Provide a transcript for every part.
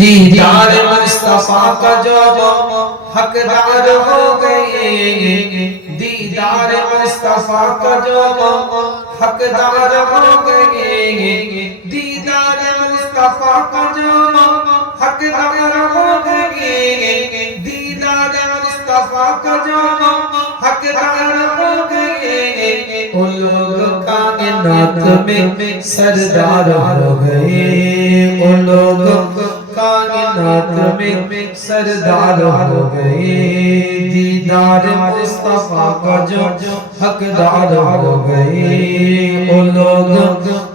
दीदार मुस्तफा का जो हकदार हो गए, दीदार मुस्तफा का जो हकदार हो गए, दीदार मुस्तफा का जो हकदार हो गए, दीदार मुस्तफा का जो हकदार हो गए, उन लोग कायनात में सरदार हो गए, उन लोग कायनात में सरदार हो गए, दीदार मुस्तफा का जो हकदार हो गए, वो लोग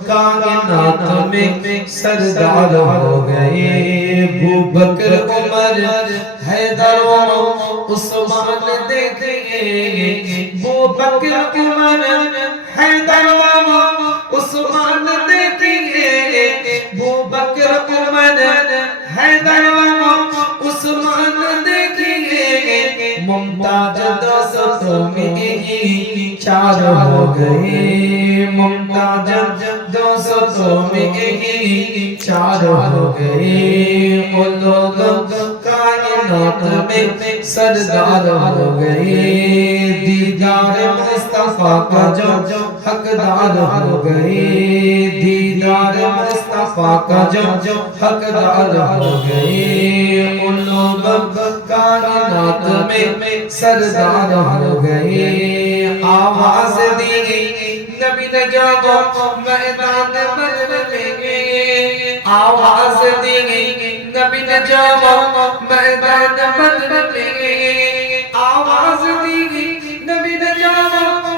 कायनात में सरदार हो गए। अबू बकर उमर हैदर उस्मान देखिए, अबू बकर उमर हैदर उस्मान देखिए, अबू बकर उमर हैदर उस्मान देखिए, मुमताज दोस्तों में चार हो गए, मुमताज दोस्तों में चार हो गए, वो लोग कायनात में सरदार हो गए, दीदार मुस्तफा का जो हकदार हो गए, दीदार मुस्तफा का जो हकदार हो गए, उन लोग कायनात में सरदार हो गए। आवाज दी नबी ने जब मैदान बदल गए, आवाज दी नबी ने जब मैदान बदल गए, आवाज दी नबी ने जब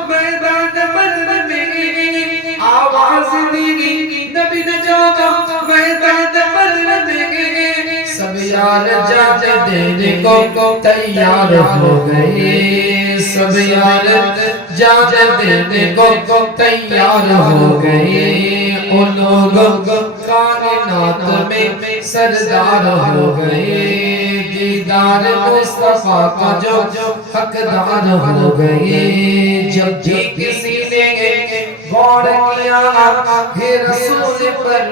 मैदान बदल गए, आवाज दी नबी ने जब मैदान बदल गए, सब यार जान देने को तैयार हो गए, सब यार जान देने को तैयार हो गए, उन लोग कायनात में सरदार हो गए, दीदार मुस्तफा का जो हकदार हो गए। जब भी किसी ने गौर किया है रसूल पर,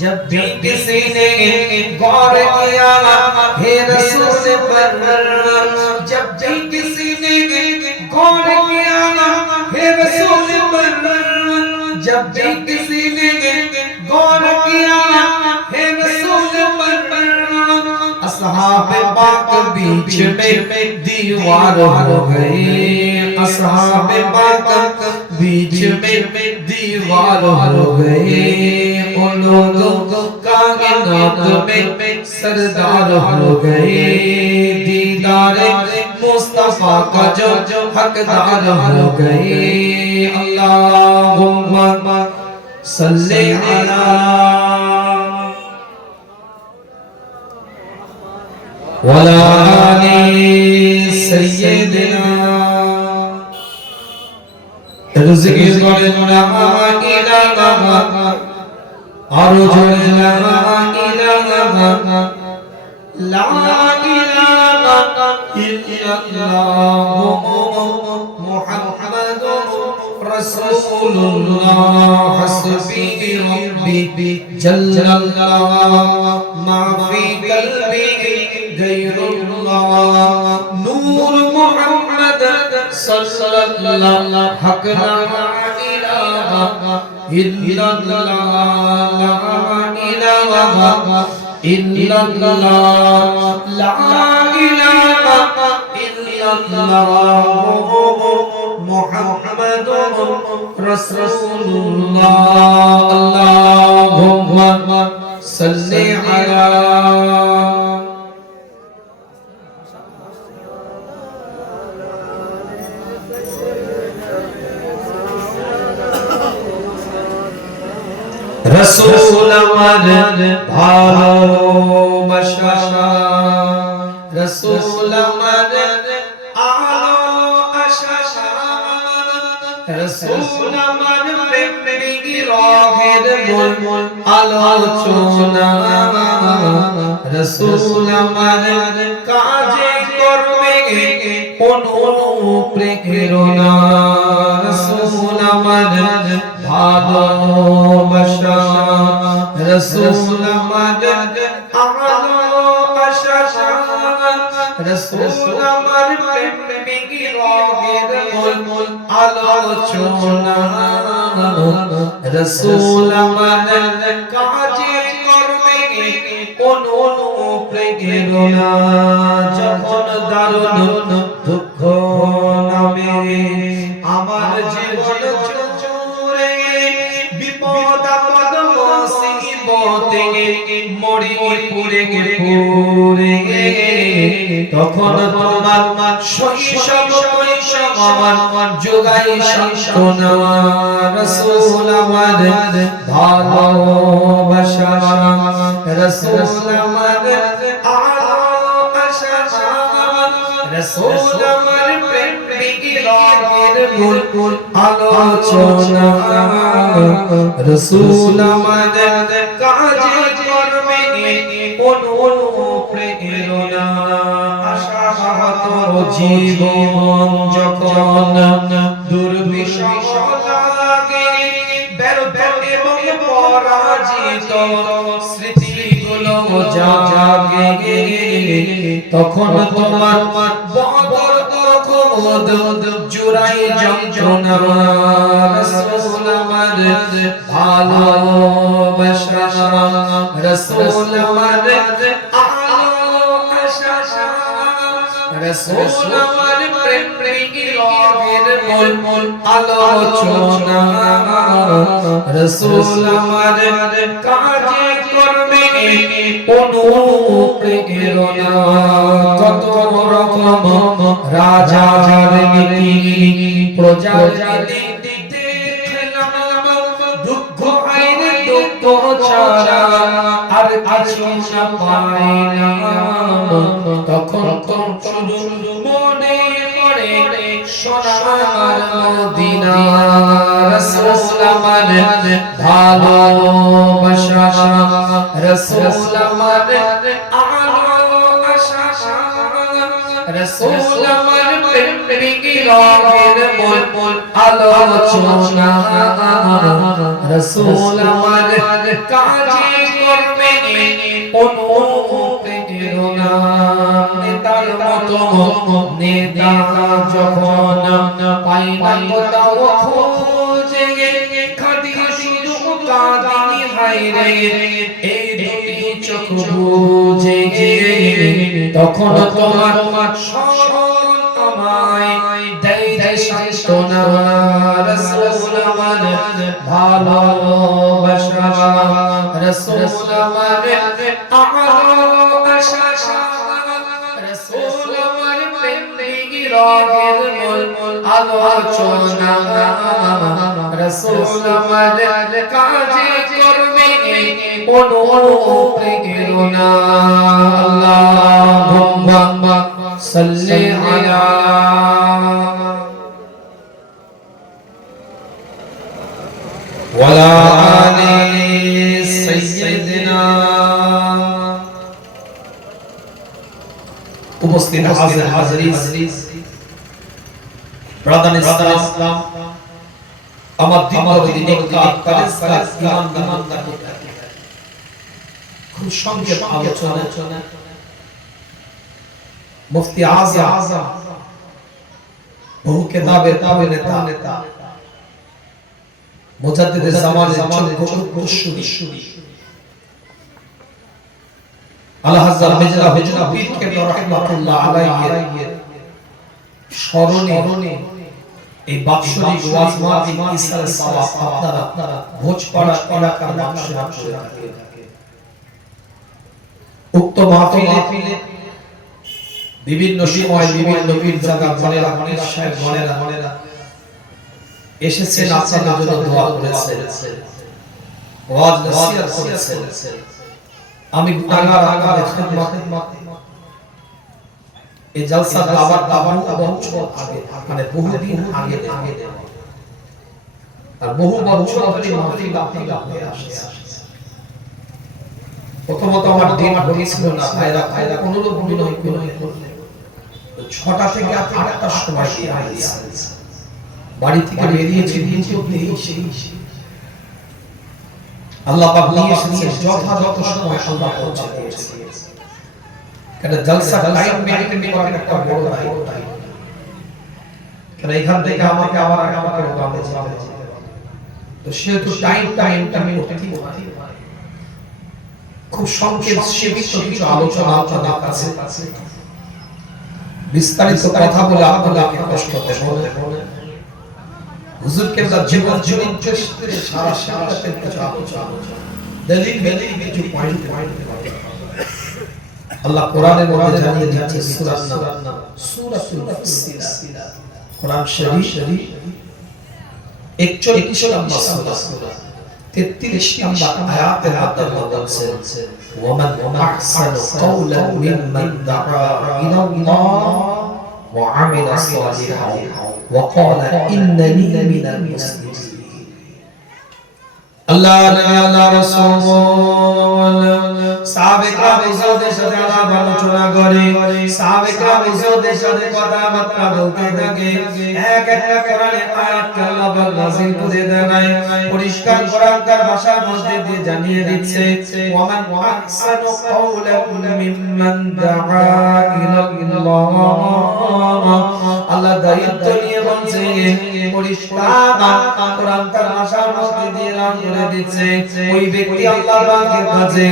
जब भी किसी ने गौर किया है रसूल पर, जब भी किसी ने गौर किया है रसूल पर, जब भी किसी ने गौर किया है रसूल पर, असहाब पाक बीच में दीवार हो गए, असहाब पाक बीच में दीवार हो गए, उन लोगों कायनात में सरदार हो गए, दीदार मुस्तफा का जो हकदार हो गए। अल्लाहुम्मा सल्ली अला वला आली सय्यिदिना रुज़्क़ी ज़ुलना इलाहा अर्जुना इलाहा ला इलाहा इल्लल्लाह मुहम्मदुर रसूलुल्लाह हस्बी रब्बी जल्लल्लाह मा फी क़ल्बी गैरुल्लाह नूर मुहम्मद सल्लल्लाहु हक ला इलाहा इल्लल्लाह ला इलाहा इल्लल्लाह ला इलाहा इल्लल्लाह मुहम्मदुर रसूलुल्लाह। अल्लाहुम्मा सल्ली अला रसूल अमर भालोबाशा, रसूल अमर आलोबाशा, रसूल अमर प्रेमी राहेर मुल आलोचना, रसूल अमर काजे करबे कोनो प्रेरणा, रसूल अमर भालोबाशा, রাসূল আমার আলো আশা রাসূল আমার প্রেমিক রঙের মূল আলোচনা রাসূল আমার কাজে কর্মে অনুপ্রেরণা যখন দারুণ দুঃখ নামে আমার জীবন জুড়ে বিপদ আপদ মুসিবতে মরি পুরে পুরে তখন তোমার শৈশব কৈশোর আমার যোগাই সান্ত্বনা রাসূল আমার ভালোবাসা রাসূল আমার আলো আশা রাসূল আমার প্রেমিক রঙের মূল আলোচনা রাসূল আমার কাজে কর্মে অনুপ্রেরণা আশাহত জীবন যখন দুর্বিষহ লাগে ব্যর্থ এবং পরাজিত স্মৃতিগুলো জাগে তখন তোমার বদর খোদ জুড়াই যন্ত্রণা রাসূল আমার ভালোবাসা রাসূল আমার আলো আশা রাসূল আমার প্রেমিক রঙের মূল আলোচনা রাসূল আমার কাজে কর্মে অনুপ্রেরণা কত রকম রাজার নীতি প্রজার নীতি দেখলাম দুঃখ আইনে দুঃখ ছাড়া আর কিছু না পাইলাম তখন শুধু মনে পড়ে সোনার মদিনা রাসূল আমার ভালোবাসা রাসূল আমার আলো আশা রাসূল আমার প্রেমিক রঙের মূল আলোচনা রাসূল আমার কাজে কর্মে অনুপ্রেরণা নেতার মতো নেতা যখন পাই না কোথাও খোঁজে খাদি শুধু কাঁদি হায়রে এই দুটি চোখ বুঝে তখন তোমার স্মরণ আমায় দেয় সান্ত্বনা রাসূল আমার ভালোবাসা রাসূল আমার আলো আশা রাসূল আমার প্রেমিক রঙের মূল আলোচনা রাসূল আমার কাজে কর্মে অনুপ্রেরণা আল্লাহুম্মা সাল্লি আলা ওয়ালা আলি সাইয়্যিদিনা উপস্থিত হাজির ব্রাদার ইসলাম আমার দিন খুব সংক্ষেপ আলোচনা মুফতি আযম বহু কিতাবের নেতা মুজাদ্দিদ জামানের চক্ষুশুরি আল্লাহ হাজ্জাল মির্জা পীর কেবলা রাহমাতুল্লাহ আলাইহি স্মরণে এই বাৎসরিক ওয়াজ মাহফিল ইসার সওয়াব আপনারা ভোজপাড়া এলাকার মানুষেরা করে থাকে উক্ত মাহফিলে বিভিন্ন সময় বিভিন্ন জায়গা বলেরা সাহেব বলেরা এসেছেন আপনাদের জন্য দোয়া করেছেন ওয়াজ নসিহত করেছেন আমি গুনাহগার আকারে খিদমত এই জলসা আবার বছর আগে মানে বহুদিন আগে আর বহু বছর ধরে মাহফিল আপনারা হয়ে আসছে প্রথমত আমার দিন হয়েছিল না ভাইরা অনুরোধ বিনয় করলে 6টা থেকে 8টার সময় দিয়ে আইছে বাড়ি থেকে বেরিয়েছি দিনটি অবধি সেই আল্লাহ পাক নিয়ে এসেছেন যথাযথ সময় আল্লাহ পৌঁছে দিয়েছে। কেন জলসা টাইম মেনটেন করার একটা বড় দায়িত্ব। কেন এখান থেকে আমাকে আবার আমাকে ওখানে যেতে হবে, তো সেহেতু টাইমটা মেনটেন করতে হয়। খুব সংক্ষেপ সীমিত কিছু আলোচনা আপনাদের কাছে, বিস্তারিত কথা বলে আপনাদেরকে কষ্ট দেব না। হুজুর কেবলা জীবন চরিত্রে সারা সারাতের কিছু আলোচনা, দলিল কিছু পয়েন্ট আল্লাহ কোরআনের মধ্যে জানিয়ে দিয়েছে। সূরার নাম সূরাতুল ফুসসিলাত, কোরআন শরীফ 41 নম্বর সূরা 33 নম্বর আয়াতের মধ্যে বলছে, ওয়ামান আহসানু কাওলান মিম্মান দাআ ইলাল্লাহ ওয়া আমিলা সালিহান ওয়া ক্বালা ইন্নানি মিনাল মুসলিমিন। আল্লাহ আল্লাহ রাসূল সাহাবায়ে ইজ্জতের সাথে আলাপ আলোচনা করে, সাহাবায়ে ইজ্জতের সাথে কথাবার্তা বলতে থাকে। এক একটা কোরআনের আয়াতকে আল্লাহ পাক নাযিল করে দেয়, পরিষ্কার কোরআন তার ভাষার মধ্যে দিয়ে জানিয়ে দিচ্ছে, ওয়ামান আহসানু কাওলান মিম্মান দাআ ইলাল্লাহ। আল্লাহ দায়িত্ব নিয়ে বলছে, পরিষ্কার কোরআন তার ভাষার মধ্যে দিয়ে এলান করে দিচ্ছে, ওই ব্যক্তি আল্লাহ পাকের কাছে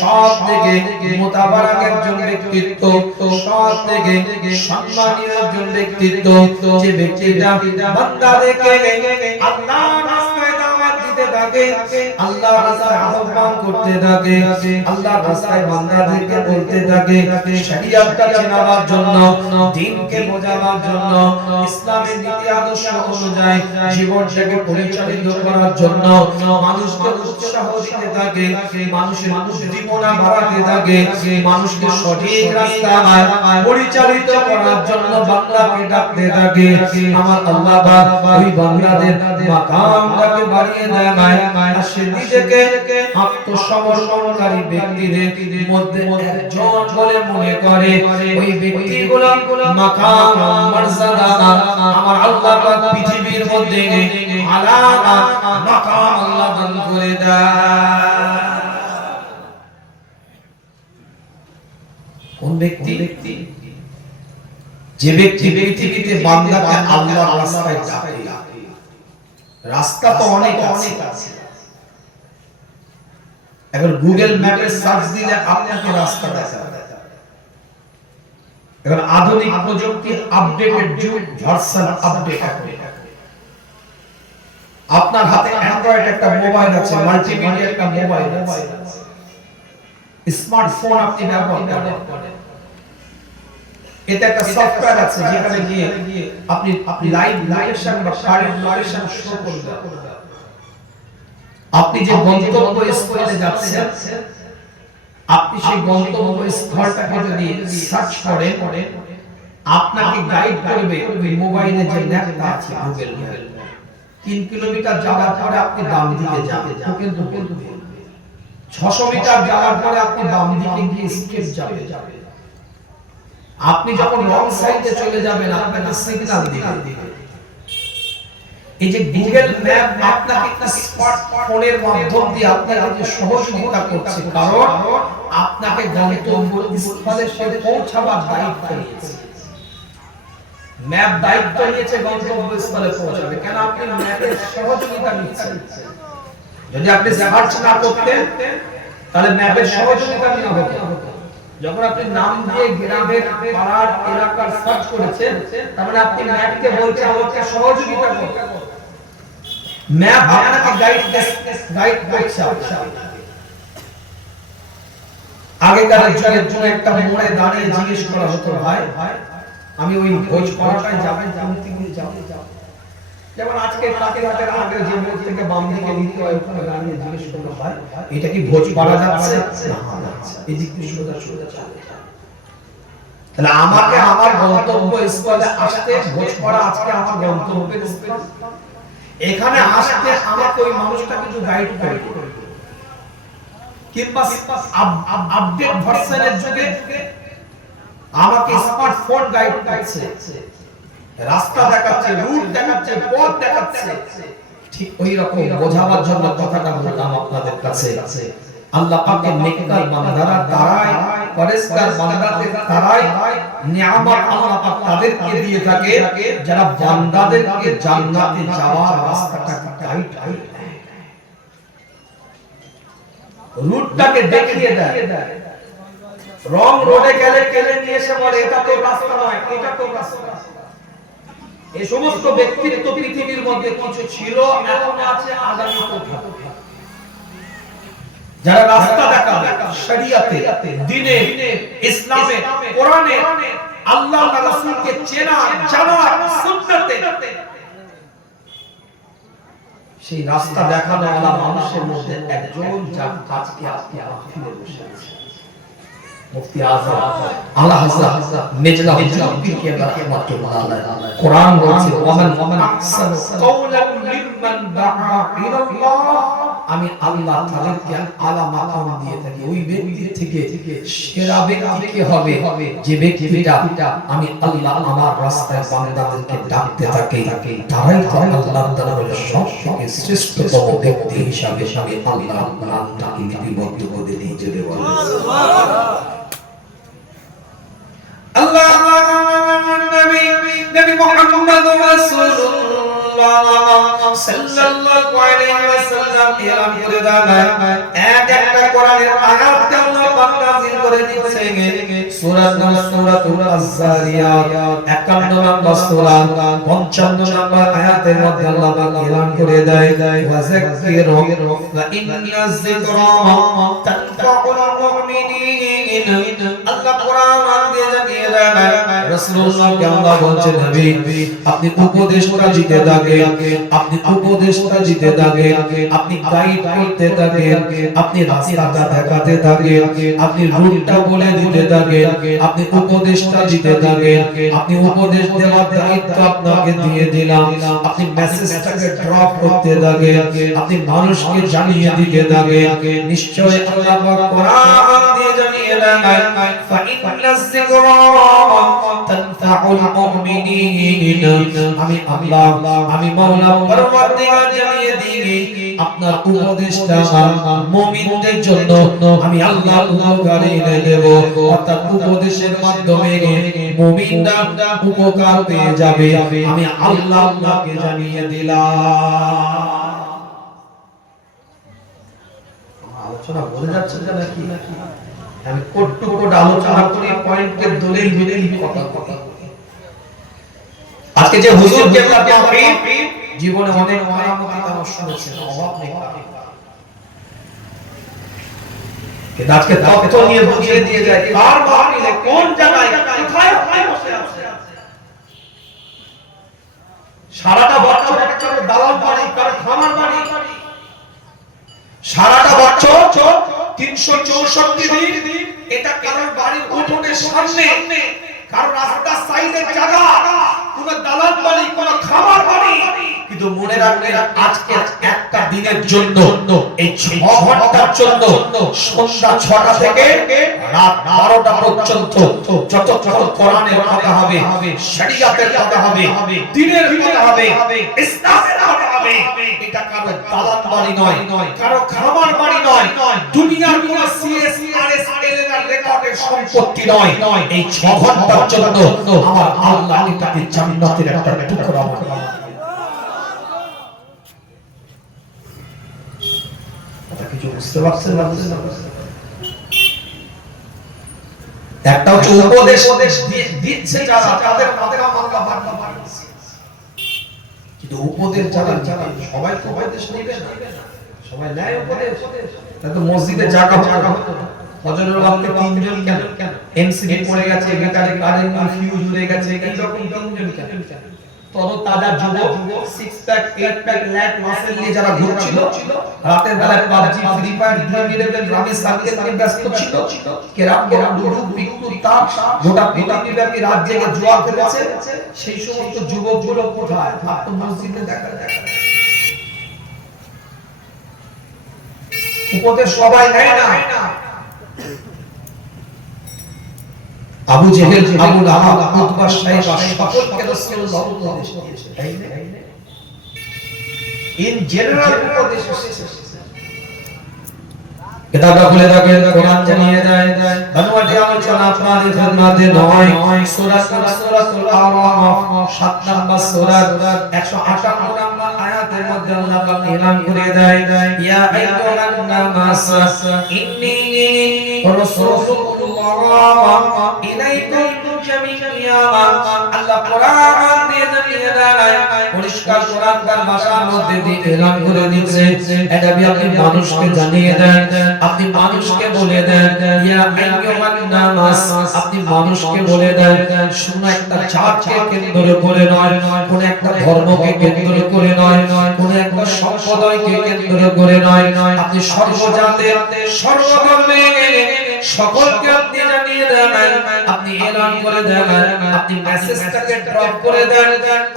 সবথেকে মুতাবারাক একজন ব্যক্তিত্ব, সবথেকে সম্মানীয় একজন ব্যক্তিত্ব, যে ব্যক্তিটা বান্দাদেরকে আল্লাহর রাস্তায় দাওয়াত দিতে থাকে, আল্লাহর রাস্তায় আহ্বান করতে থাকে, আল্লাহর রাস্তায় বান্দাদেরকে বলতে থাকে, শরীয়তটা চেনাবার জন্য, দ্বীনকে বোঝাবার জন্য, ইসলামের নীতি আদর্শ অনুযায়ী জীবনটাকে পরিচালিত করার জন্য মানুষকে উৎসাহ দিতে থাকে, মানুষের উদ্দীপনা বাড়াতে থাকে, মানুষকে সঠিক রাস্তায় পরিচালিত করার জন্য বান্দাকে ডাকতে থাকে। আমার আল্লাহ পাক ওই বান্দাদের মাকামটাকে বাড়িয়ে দেয়, আর সে নিজেকে আত্মসমর্পণকারী ব্যক্তিদের মধ্যে একজন বলে মনে করে। ওই ব্যক্তিগুলো মাকাম মর্যাদা আমার আল্লাহ পাক পৃথিবীর মধ্যে আলা মাকাম আল্লাহ দান করে দেয়। কোন ব্যক্তি? যে ব্যক্তি পৃথিবীতে বান্দাকে আল্লাহর রাস্তায় ডাকে। রাস্তা তো অনেক আছে, এখন গুগল ম্যাপে সার্চ দিলে আপনাকে রাস্তা দেখাবে। এখন আধুনিক প্রযুক্তির আপডেটেড যুগ, ভার্সন আপডেট। আপনার হাতে অ্যান্ড্রয়েড একটা মোবাইল আছে, মাল্টিমিডিয়া একটা মোবাইল আছে, স্মার্টফোন আপনি ব্যবহার করেন। এটা একটা সফটওয়্যার আছে যেখানে গিয়ে আপনি লাইভ লোকেশন বা কারেন্ট লোকেশন শো করবে। আপনি যে গন্তব্য স্থলে যাচ্ছেন, আপনি সেই গন্তব্য স্থলটাকে যদি সার্চ করেন, আপনাকে গাইড করবে ওই মোবাইলে যে ম্যাপটা আছে গুগল ম্যাপ। 3 কিলোমিটার যাওয়ার পরে আপনি বাম দিকে যাবেন, কিন্তু 600 মিটার যাওয়ার পরে আপনি বাম দিকে গিয়ে স্ট্রেট যাবেন। আপনি যখন রং সাইডে চলে যাবেন, আপনাকে সিগন্যাল দিবে। এই যে গুগল ম্যাপ আপনাকে স্মার্টফোনের মাধ্যম দিয়ে আপনাকে সহযোগিতা করছে, কারণ আপনাকে গন্তব্যস্থলে পৌঁছাবার দায়িত্ব নিয়েছে। ম্যাপ দায়িত্ব নিয়েছে গন্তব্যস্থলে পৌঁছাবে, কেন আপনি ম্যাপের সহযোগিতা নিচ্ছেন। যদি আপনি সার্চ না করতেন, তাহলে ম্যাপের সহযোগিতা নেওয়া হতো। যখন আপনি নাম দিয়ে গ্রামের পাড়ার এলাকার সার্চ করেছেন, তার মানে আপনি ম্যাপকে বলছেন আমাকে সহযোগিতা করতে। ম্যাপ আপনাকে গাইড করছে। আগেকার যুগের জন্য একটা মোড়ে দাঁড়িয়ে জিজ্ঞেস করা হতো, ভাই আমি ওই ভোজ পাড়াটায় যাবেন, যেমন আজকে কাকেরহাটের আগে যে মোড় থেকে বাম দিকে নিতে হয়, ওখানে দাঁড়িয়ে জিজ্ঞেস করলো, ভাই এটা কি ভোজ পাড়া যাচ্ছে? এই দিক থেকে সোজা চলে। তাহলে আমাকে আমার গন্তব্য স্থলে আসতে ভোজ পাড়া আজকে আমার গন্তব্যের স্থল, এখানে আসতে আমাকে ওই মানুষটা কিন্তু গাইড করে। কিংবা আপডেট ভার্সনের যুগে আমাকে স্মার্টফোন গাইড করছে, রাস্তা দেখাচ্ছে, রুট দেখাচ্ছে, পথ দেখাচ্ছে। ঠিক ওই রকম বোঝাবার জন্য কথাটা বললাম আপনাদের কাছে। আল্লাহ পাকের নেককার বান্দারা তারাই, পরেশগার বান্দাদের তারাই নিয়ামত আল্লাহ পাক তাদেরকে দিয়ে থাকে যারা বান্দাদেরকে জান্নাতে যাওয়ার রাস্তাটা গাইড করে, রুটটাকে দেখিয়ে দেয়। রং রোডে গেলে কেলে নিয়ে এসে বলে এটা তো রাস্তা নয়, এটা তো রাস্তা। এই সমস্ত ব্যক্তিত্ব পৃথিবীর মধ্যে কিছু ছিল, এখন আছে, আগামীতেও থাকবে। যারা রাস্তা দেখাবে শরিয়াতে, দ্বীনে, ইসলামে, কোরআনে, আল্লাহ ওয়া রাসূলকে চেনা জানা, সুন্নতে, সেই রাস্তা দেখানো ওয়ালা মানুষের মধ্যে একজন যার আজকে আপনি মাহফিলে বসে আছেন, মুফতি আযম আলা হযরত মেজলা হুজুর পীর কেবলা রাহমাতুল্লাহ আলাইহি। কোরআন বলছে ওয়ামান আহসানু কাওলান লিমান দাআ ইলাল্লাহ, আমি আল্লাহ তাদেরকে আলা মাকাম দিয়ে থাকি। ওই ব্যক্তি থেকে সেরা ব্যক্তি কে হবে? যে ব্যক্তিটা আমি আল্লাহ আমার রাস্তায় বান্দাদেরকে ডাকতে থাকি, তারাই তো আল্লাহ তাআলার সবথেকে শ্রেষ্ঠতম ব্যক্তি হিসাবে আমি আল্লাহ নামটাকে লিপিবদ্ধ করে দিয়ে যেতে বলে আল্লাহ। নবী মুহাম্মদ রাসূলুল্লাহ সাল্লাল্লাহু আলাইহি ওয়াসাল্লাম এলান করে দেন, এক একটা কোরআনের আয়াত আল্লাহ পাক নাযিল করে দিচ্ছেন। সূরাতুল আয-যারিয়াত 51 নম্বর সূরা 55 নম্বর আয়াতের মধ্যে আল্লাহ পাক এলান করে দেয়, ওয়াযাক্কির ওয়া ইন্নায যিকরা তানফাউল মুমিনিন। আল্লাহ কোরআন দিয়ে জানিয়ে দেন রাসূলুল্লাহকে আল্লাহ বলছেন, নবী আপনি উপদেশটা দিতে থাকেন, আপনি উপদেশটা দিতে থাকেন, আপনি গাইড করতে থাকেন, আপনি রাস্তাটা দেখাতে থাকেন, আপনি রুটটা বলে দিতে থাকেন, আপনি উপদেশটা দিতে থাকেন। আপনি উপদেশ দেওয়ার দায়িত্ব আপনাকে দিয়ে দিলাম, আপনি মেসেজটাকে ড্রপ করতে থাকেন, আপনি মানুষকে জানিয়ে দিতে থাকেন। নিশ্চয় আল্লাহ পাক কোরআন দিয়ে জানিয়ে দেন, ফাইন্নাজ যিকরা তানফাউল মুমিনিন। আমি আল্লাহ, আমি মাওলা পরওয়ারদিগার জানিয়ে দিই আপনার উপদেশটা মুমিনদের জন্য আমি আল্লাহ উপকারী এনে দেব। অর্থাৎ উপদেশের মাধ্যমে মুমিনরা উপকার পেয়ে যাবে, আমি আল্লাহ আপনাকে জানিয়ে দিলাম। আলোচনা বলে যাচ্ছে নাকি? আমি কোট টু কোট আলোচনা করি, পয়েন্টের দলিল বিদলিল কথা কথা। আজকে যে হুজুর কেবলা তাওহীদ জীবনে অনেক মেরামতি তারা শুনেছেন, অভাব নেই। কিন্তু আজকে তথ্য নিয়ে বুঝিয়ে দিয়ে যায় কার মাহফিলে কোন জায়গায় কোথায় বসে আছে। সারাটা বছর একটা দালাল বাড়ি, কার খামার বাড়ি, সারাটা বছর 364 দিন এটা কারোর বাড়ির উঠোনের সামনে, কারো রাস্তার সাইডের জায়গা, কোন দালাল বাড়ি, কোন খামার বাড়ি। কিন্তু মনে রাখবেন আজকে একটা দিনের জন্য, এই 6 ঘন্টার জন্য, সন্ধ্যা 6টা থেকে রাত 12টা পর্যন্ত যতক্ষণ কোরআনের কথা হবে, শরীয়তের কথা হবে, দ্বীনের কথা হবে, ইসলামের কথা হবে, এটা কারো দালাল বাড়ি নয়, কারো খামার বাড়ি নয়, দুনিয়ার কোন সিএসআরএসএল এর রেকর্ডের সম্পত্তি নয়। এই 6 ঘন্টার জন্য আমার আল্লাহ এটাকে জান্নাতের একটা টুকরা বানাবে। এটা কিছু বুঝতে পারছেন না? একটা হচ্ছে উপদেশ দিচ্ছে যারা, তাদের আল্লাহ বাড়িয়েছে। কিন্তু উপদেশ যারা সবাই তো উপদেশ নেবে না, সবাই নেয় উপদেশ। তাহলে মসজিদে জায়গা ফজরের ওয়াক্তে 3 জন কেন? এমসিবি পড়ে গেছে, গিটারে কারেন্ট ফিউজ হয়ে গেছে, এই রকম 3 জন কেন? তরো তাজা যুবক, 6 প্যাক 8 প্যাক ল্যাক মাসেল নিয়ে যারা ঘুরছিল, রাতের বেলায় PUBG, Free Fire, Dream Eleven, Rummy Circle নিয়ে ব্যস্ত ছিল, কেরাম লুডু, পিকু, তাস, গোটা পৃথিবীব্যাপী রাত জেগে জুয়া খেলেছে। সেই সমস্ত যুবকগুলো কোথায়? তো মসজিদে দেখা যায়। উপদেশ সবাই নেয় না। আবু জেহেল, আবু লাহাব, উতবা, শাইবা সকলকে রাসূলুল্লাহ উপদেশ দিয়েছেন, তাই না? ইন জেনারেল উপদেশ এসেছে। কিতাবটা খুলে দেখেন, কোরআন জানিয়ে দেয় বানুয়াটি আলোচনা আপনাদের খিদমতে নয়। সূরাতুল আরাফ 7 নম্বর সূরা 158 নম্বর আয়াতের মধ্যে আল্লাহ পাক এলান করে দেয়, ইয়া আইয়ুহান নাস ইন্নী রাসূলুল্লাহ ইলাইকুম জামিআ। আল্লাহ কোরআন দিয়ে জানিয়ে দেয়, পরিষ্কার কোরআনকার ভাষার মধ্যে দিয়ে এলান করে দিয়েছে, এটা আপনি মানুষকে জানিয়ে দেন, আপনি মানুষকে বলে দেন, ইয়া আইয়ুহান নাস, আপনি মানুষকে বলে দেন। শুনো, একটা জাতকে কেন্দ্র করে নয়, কোন একটা ধর্মকে কেন্দ্র করে নয়, কোন একটা সম্প্রদায়কে কেন্দ্র করে নয়, আপনি সর্বজাতের সর্বধর্মের সকলকে আপনি জানিয়ে দেন, আপনি এলান করে দেন, আপনি মেসেজটাকে ড্রপ করে দেন।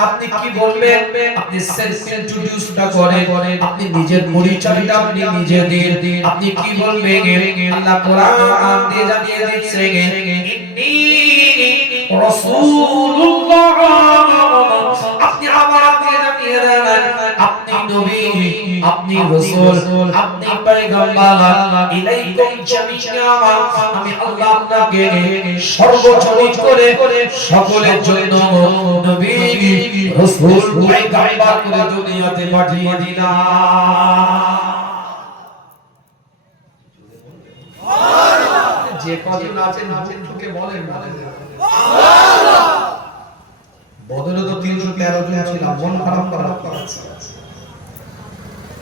আপনি কি বলবেন? আপনি সেলফ ইন্ট্রোডিউসটা করেন, আপনি নিজের পরিচয়টা আপনি নিজে দিন। আপনি কি বলবেন? আল্লাহ কোরআন দিয়ে জানিয়ে দিচ্ছে, ইন্নী রাসূলুল্লাহ। আপনি আবার দিয়ে জানিয়ে দেন, আপনি নবী, আপনি রাসূল, আপনি পয়গম্বর। ইলাইকুম জামিআ, আমি আল্লাহ আপনাকে সর্বজনীন করে সকলের জন্য নবী, রাসূল, পয়গম্বর করে দুনিয়াতে পাঠিয়ে দিলাম। যে কজন আছেন মুখে বলেন সুবহানাল্লাহ। বদরে তো 313 জন ছিলাম, মন খারাপ করার আছে।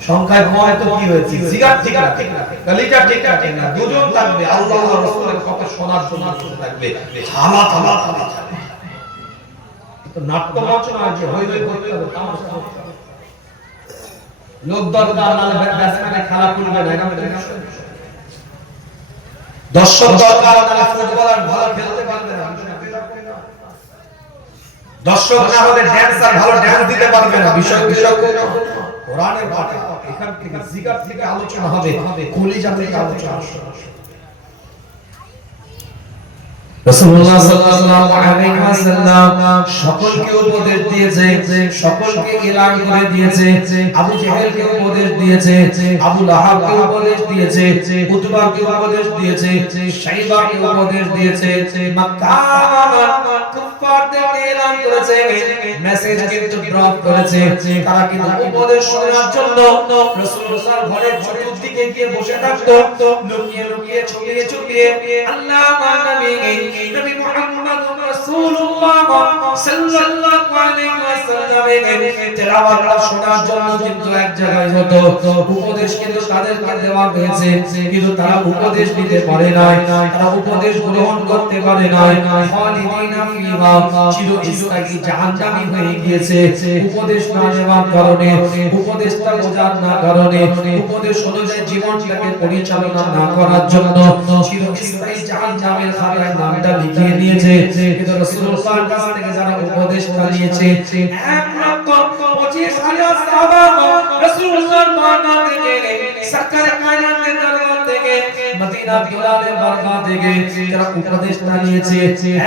সংখ্যায় কম এত কি হয়েছে? জিগার ঠিক রাখে, গলিটা ঠিক রাখে না, দুজন থাকবে, আল্লাহ আর রাসূলের কথা শোনার জন্য থাকবে, থালা থালা থালা যাবে। তো নাট্য মঞ্চ না, যে হই হই করতে হবে, তামাশা করতে হবে, লোক দরকার নালে ব্যাটসম্যানে খেলা করবে না, এটা দর্শক দরকার নালে ফুটবলার ভালো খেলতে পারবে না, দর্শক না হলে ড্যান্সার ভালো ড্যান্স দিতে পারবে না। বিষয় কোরআনের কথা, এখান থেকে জিগার থেকে আলোচনা হবে, কলিজা থেকে আলোচনা হবে। রাসূলুল্লাহ সাল্লাল্লাহু আলাইহি ওয়াসাল্লাম সকলকে উপদেশ দিয়েছে, সকলকে এলান করে দিয়েছে। আবু জেহেলকে উপদেশ দিয়েছে, আবু লাহাবকে উপদেশ দিয়েছে, উতবাকে উপদেশ দিয়েছে, শাইবাকে উপদেশ দিয়েছে। মক্কা কুফফারদেরকে এলান করেছে, মেসেজ কিন্তু ড্রপ করেছে। তারা কিন্তু উপদেশ শোনার জন্য রাসূলুল্লাহর ঘরের চতুর্দিকে গিয়ে বসে থাকতো, লুকিয়ে লুকিয়ে ছুপিয়ে ছুপিয়ে। আল্লাহ নবী নবী মুহাম্মদ রাসূলুল্লাহ সাল্লাল্লাহু আলাইহি ওয়াসাল্লামের তেলাওয়াত শোনার জন্য কিন্তু এক জায়গায় হতো। উপদেশ কিন্তু তাদেরকে দেওয়া হয়েছে, কিন্তু তারা উপদেশ দিতে পারে নাই, তারা উপদেশ গ্রহণ করতে পারে নাই। খালিদিনা ফিহা, চিরস্থায়ী জাহান্নামী হয়ে গিয়েছে উপদেশ না নেওয়ার কারণে, উপদেশটা বোঝার না কারণে, উপদেশ অনুযায়ী জীবনটাকে পরিচালনা না করার জন্য চিরস্থায়ী জাহান্নামের খাতায় নামটা লিখিয়ে নিয়েছে। কিন্তু রাসূলুল্লাহর কাছ থেকে যারা উপদেশটা নিয়েছে, 1,25,000 সাহাবা রাসূলুল্লাহর বারগাহ থেকে, সরকার কায়নাতের দরবার থেকে, মদিনা বিলালের বারগাহ থেকে যারা উপদেশটা নিয়েছে,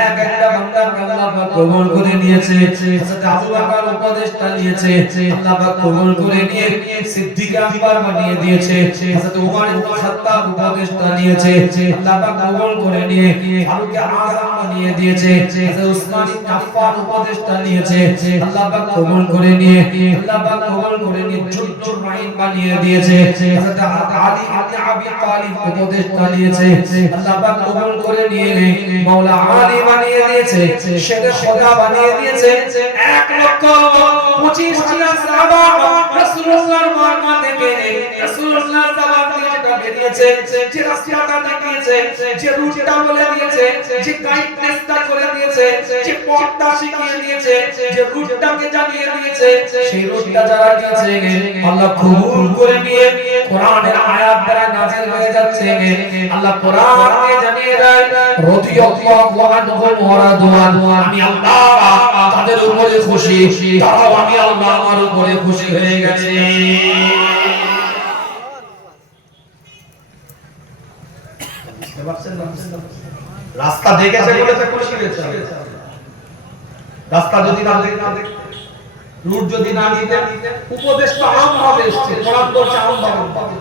এক একটা বান্দা আল্লাহ পাক কবুল করে নিয়েছে। হযরত আবু বকর উপদেশটা নিয়েছে, আল্লাহ পাক কবুল করে নিয়ে সিদ্দিক আকবর বানিয়ে দিয়েছে। হযরত ওমর ইবনে খাত্তাব উপদেশটা নিয়েছে, আল্লাহ পাক কবুল করে নিয়ে ফারুক আযম বানিয়ে দিয়েছে। হযরত উসমান ইবনে আফফান উপদেশটা নিয়েছে, আল্লাহ পাক কবুল করে নিয়ে, আল্লাহ পাক কবুল করে নিয়ে জুদ্দুর রাইন বানিয়ে দিয়েছে। হযরত আলী ইবনে আবি তালিব উপদেশটা নিয়েছে, আল্লাহ পাক কবুল করে নিয়ে মাওলা আলী বানিয়ে দিয়েছে, শেরে খোদা বানিয়ে দিয়েছে। 1,25,000 সাহাবা রাসূলুল্লাহর বারগাহ থেকে, রাসূলুল্লাহর দাওয়াত দিয়ে যেটা বেরিয়েছে, যে রাস্তাটা দেখিয়েছে, যে রুটটা বলে দিয়েছে, যে গাইডনেসটা করে দিয়েছে, যে পথটা শিখিয়ে দিয়েছে, যে রুটটাকে জানিয়ে দিয়েছে, সেই রুটটা যারা দিয়েছে আল্লাহ কবুল করে নিয়ে কোরআনের আয়াত দ্বারা নাযিল হয়ে যাচ্ছে। আল্লাহ কোরআনে জানিয়ে দেয়, রাদিয়াল্লাহু আনহুম ওয়া রাদওয়ান, আমি আল্লাহ তাদের উপরে খুশি, তারাও আমি আল্লাহ আমার উপরে খুশি হয়ে গেছে। রাস্তা দেখেছে বলে তো খুশি হয়েছে, রাস্তা যদি না দেখে রুট যদি না দিতেন, উপদেশ তো আম ভাবে এসেছে, কোরআন বলছে আম ভাবে,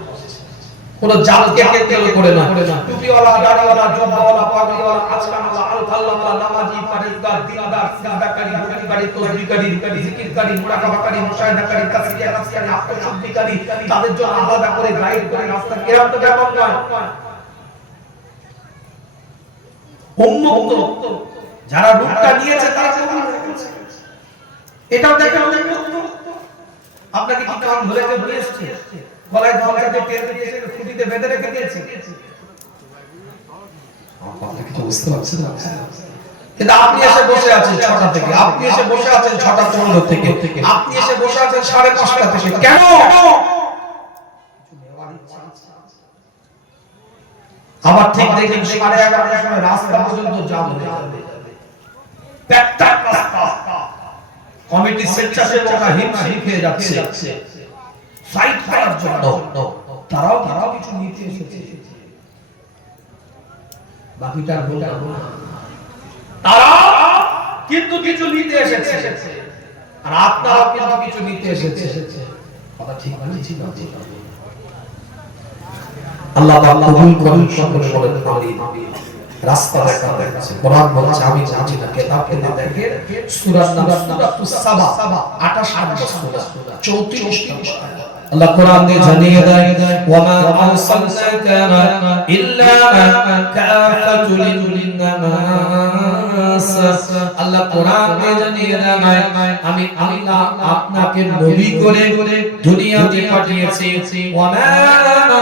কোন জাতকে কেন্দ্র করে না। টুপিওয়ালা, দাড়িওয়ালা, জুব্বাওয়ালা, পাগড়িওয়ালা, আজকানওয়ালা, আলখাল্লাওয়ালা, নামাজি, পরহেজগার, দিনদার, সিজদাকারী, বুখারীকারী, তাসবিহকারী, জিকিরকারী, মুরাকাবাকারী, মুশাহিদাকারী, তাসবিহ নাফসকারী, আত্মশুদ্ধিকারী, তাদের জন্য আলাদা করে গাইড করে রাস্তা কেরাম তো ব্যাপক নয়। উম্মত যারা রূপটা নিয়েছে তারা কবুল করেছে। এটাও দেখেন আপনাকে কি কান ধরে কেউ নিয়ে এসেছে, গলায় ধরকাতে টের দিয়েছে, খুঁটিতে বেঁধে রেখে দিয়েছে, আপনি কি বুঝতে পারছেন না? কিন্তু আপনি এসে বসে আছেন 6টা থেকে, আপনি এসে বসে আছেন 6:15 থেকে, আপনি এসে বসে আছেন 5:30 থেকে। কেন? আবার ঠিক দেখেন 11:30টার সময় রাস্তা পর্যন্ত জ্যাম হয়ে যাবে, প্যাকটা রাস্তা, কমিটি স্বেচ্ছাসেবকরা হিমশিম খেয়ে যাচ্ছে ফাইট করার জন্য। তারাও কিছু নিতে এসেছে, বাকিটা বলবো না। তারা কিন্তু কিছু নিতে এসেছে, আর আপনারাও কিন্তু কিছু নিতে এসেছে। কথা ঠিক বলেছি না? আল্লাহ পাক কবুল করুন, সকলে বলেন আমিন। রাস্তা দেখা যাচ্ছে, কোরআন বলছে আমি জানি না, কিতাব থেকে দেখেন সূরার নাম সূরাতুস সাবা, 28 সূরা, 34 আল্লাহ কোরআন দিয়ে জানিয়ে দেয় ওয়া মা আরসালনাকা ইল্লা কাফাতুল লিন-নাস। আল্লাহ কোরআন দিয়ে জানিয়ে দেয় আমি আল্লাহ আপনাকে নবী করে দুনিয়াতে পাঠিয়েছি। ওয়া মা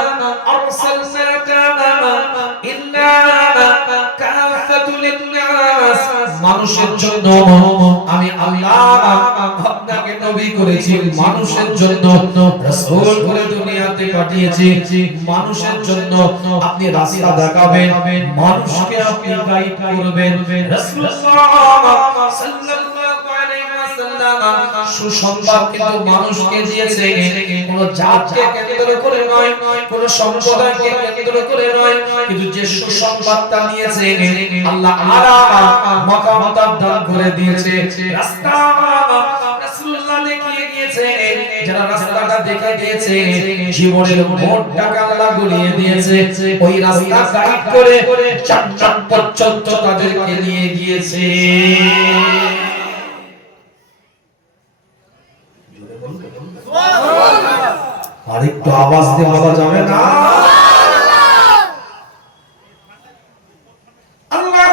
আরসালনাকা ইল্লা কাফাতুল লিন-নাস, মানুষের জন্য আমি আল্লাহ আপনাকে নবী করেছি, মানুষের জন্য রাসূল করে দুনিয়াতে পাঠিয়েছি, মানুষের জন্য আপনি রাস্তা দেখাবেন, মানুষকে আপনি গাইড করবেন। রাসূলুল্লাহ সাল্লাল্লাহু আলাইহি ওয়াসাল্লাম সুসংবাদ কিন্তু মানুষকে দিয়েছে, কোন জাতকে কেন্দ্র করে নয়, কোন সম্প্রদায়কে কেন্দ্র করে নয়, কিন্তু যে সুসংবাদটা নিয়েছে আল্লাহ আলা মাকামটা দান করে দিয়েছে। রাস্তা রাসূলুল্লাহ দেখিয়ে গিয়েছে, যারা রাস্তাটা দেখে গিয়েছে জীবনের মোড়টাকে আল্লাহ ঘুরিয়ে দিয়েছে, ওই রাস্তা গাইড করে চাঁদ পর্যন্ত তাদেরকে নিয়ে গিয়েছে। আরেকটু আওয়াজ দিয়ে বলা যাবে না? আল্লাহ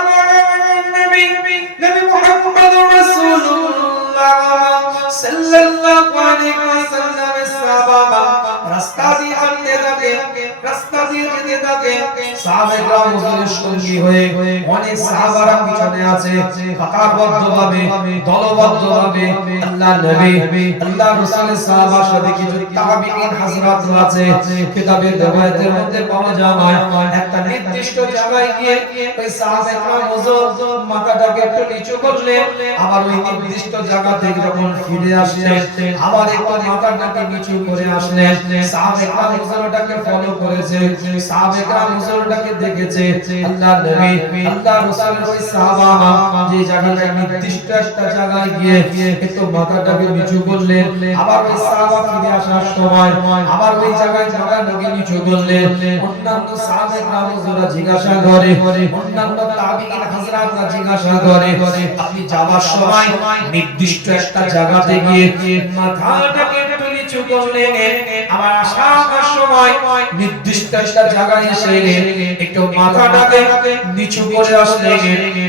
নবী মুহাম্মদুর রাসূলুল্লাহ সাল্লাল্লাহু আলাইহি ওয়াসাল্লামের সাহাবা রাস্তা দিয়ে হাঁটতে থাকে, রাস্তা দিয়ে যেতে থাকে, সাহাবায়ে-কেরাম হুজুরের সঙ্গী হয়ে অনেক সাহাবারা পিছনে আছে, কাতারবদ্ধভাবে দলবদ্ধভাবে আল্লাহ নবী আল্লাহ রাসূলের সাহাবার সাথে কিছু তাবিঈন হযরত আছে। কিতাবের রিওয়ায়াতের মধ্যে পাওয়া যায় একটা নির্দিষ্ট জায়গায় গিয়ে ওই সাহাবায়ে-কেরাম হুজুর মাথাটাকে একটু নিচু করলেন, আবার ওই নির্দিষ্ট জায়গা থেকে যখন ফিরে আসলেন আবার একটু মাথাটাকে নিচু করে আসলেন। সাহাবায়ে-কেরাম হুজুরটাকে ফলো করেছে, সাহাবায়ে-কেরাম হুজুরটাকে দেখেছে। আল্লাহ নবী আল্লাহ রাসূলের ওই সাহাবা যে জায়গায় নির্দিষ্ট একটা জায়গায় গিয়ে একটু মাথাটাকে নিচু করলেন, আবার ওই সাহাবা ফিরে আসার সময় আবার ওই জায়গায় মাথাটাকে নিচু করলেন। অন্যান্য সাহাবায়ে-কেরাম হুজুররা জিজ্ঞাসা করে, অন্যান্য তাবিঈন হযরতরা জিজ্ঞাসা করে, আপনি যাওয়ার সময় নির্দিষ্ট একটা জায়গাতে গিয়ে মাথাটাকে একটু নিচু করলেন, আবার আসার সময় নির্দিষ্ট একটা জায়গায় এসে একটু মাথাটাকে নিচু করে আসলেন,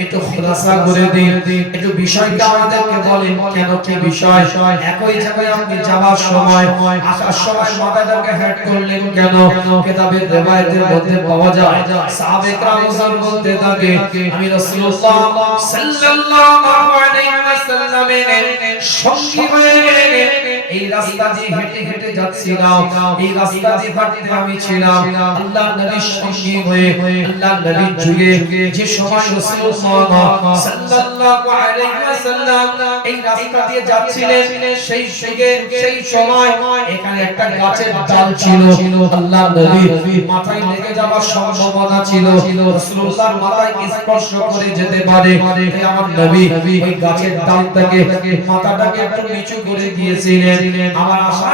একটু খোলাসা করে দিন, একটু বিষয়টা আমাদেরকে বলেন কেন, কি বিষয়? একই জায়গায় আপনি যাওয়ার সময় আসার সময় মাথাটাকে হেড করলেন কেন? কিতাবের রিওয়ায়াতের মধ্যে পাওয়া যায় সাহাবায়ে-কেরাম হুজুর বলতে থাকে আমি রাসূলুল্লাহ সাল্লাল্লাহু আলাইহি ওয়াসাল্লামের সঙ্গী হয়ে এই রাস্তা দিয়ে হেঁটে হেঁটে যাচ্ছিলাম, এই রাস্তা দিয়ে হাঁটতে আমি ছিলাম, আল্লাহর নবীর সঙ্গী হয়ে আল্লাহর নবীর যুগে যে সময় রাসূলুল্লাহ সাল্লাল্লাহু আলাইহি ওয়াসাল্লাম এই রাস্তা দিয়ে যাচ্ছিলেন সেই যুগে সেই সময় এখানে একটা গাছের ডাল ছিল আল্লাহর নবীর মাথায় লেগে যাওয়ার সম্ভাবনা ছিল রাসূলুল্লাহর মাথায় স্পর্শ করে যেতে পারে তাই আমার নবী ওই গাছের ডাল থেকে মাথাটাকে একটু নিচু করে দিয়েছিলেন আমার আশা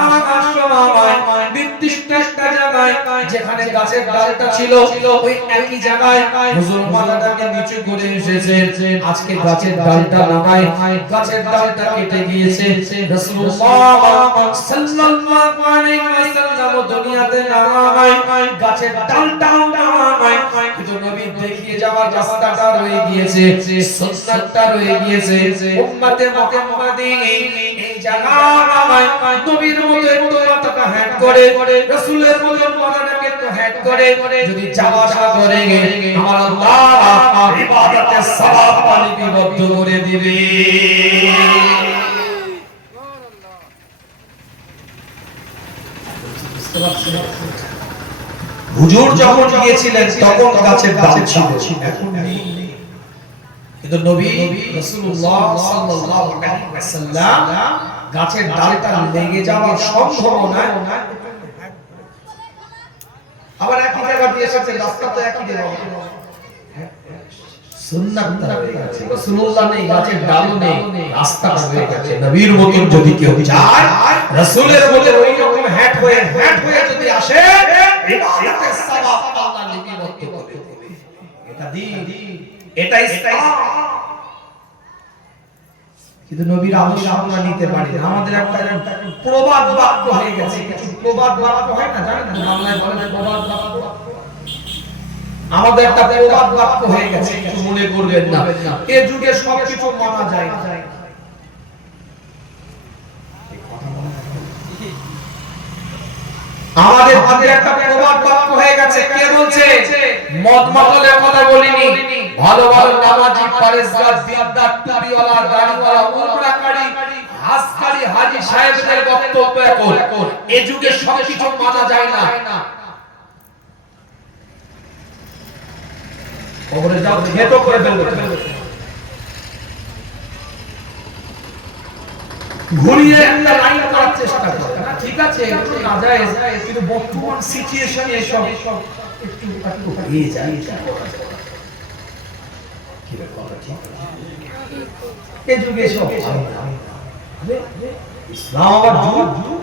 সময় নির্দিষ্ট একটা জায়গায় যেখানে গাছের ডালটা ছিল ওই একই জায়গায় হুজুর মাথাটাকে নিচু করে এসেছেন আজকে গাছের ডালটা নামায় গাছের ডালটা কেটে গিয়েছে রাসূলুল্লাহ সাল্লাল্লাহু আলাইহি ওয়াসাল্লাম দুনিয়াতে নামায় গাছের ডালটাও নামায় কিন্তু নবী দেখিয়ে যাওয়ার রাস্তাটা রয়ে গিয়েছে সুন্নাতটা রয়ে গিয়েছে উম্মতে মুহাম্মাদি এই জায়গায় নবীর মতো একটু মাথাটা হ্যান্ড করে রাসূলের মতো মাথাটাকে একটু হ্যান্ড করে যদি যাওয়া আসা করে আমার আল্লাহ ইবাদতের সওয়াব লিপিবদ্ধ করে দিবে হুজুর যখন গিয়েছিলেন তখন গাছের ডাল ছিল এখন নেই কিন্তু নবী রাসূলুল্লাহ সাল্লাল্লাহু আলাইহি ওয়াসাল্লাম গাছের ডালটা লেগে যাওয়ার সম্ভাবনা আবার একই জায়গা দিয়ে এসেছে রাস্তা তো একই জায়গা সুন্নাত আছে রাসূলুল্লাহ নেই গাছের ডালও নেই রাস্তাটা হয়ে গেছে নবীর মতন যদি কেউ যায় রাসূলের মতো ওই রকম হ্যাট হয়ে যদি আসে ইবাদতের সওয়াব আল্লাহ লিপিবদ্ধ করে দেবে এটা দিন এটা ইসলাম কিন্তু নবীর আদর্শ আমরা নিতে পারি না আমাদের একটা প্রবাদ বাক্য হয়ে গেছে কিছু প্রবাদ বাক্য হয় না জানেন না বাংলায় বলে না প্রবাদ বাক্য আমাদের একটা প্রবাদ বাক্য হয়ে গেছে কিছু মনে করবেন না এই যুগে সবকিছু মানা যায় না আমাদের হাতে একটা প্রবাদ বাক্য হয়ে গেছে কে বলছে মদ মাতালের কথা বলিনি ভালো ভালো নামাজি পরেশগার দিনদার টুপিওয়ালা দাড়িওয়ালা উমরাকারী হাসকারী হাজী সাহেবদের বক্তব্য এখন এই যুগে সবকিছু মানা যায় না কবরে যাও খেতো করে ফেলবে ঘুরিয়ে একটা লাইন করার চেষ্টা করে না ঠিক আছে একটু না যায় কিন্তু বর্তমান সিচুয়েশনে এসব একটু এগিয়ে যায় কি ব্যাপার ঠিক এই যুগে সব ইসলাম আবার যুগ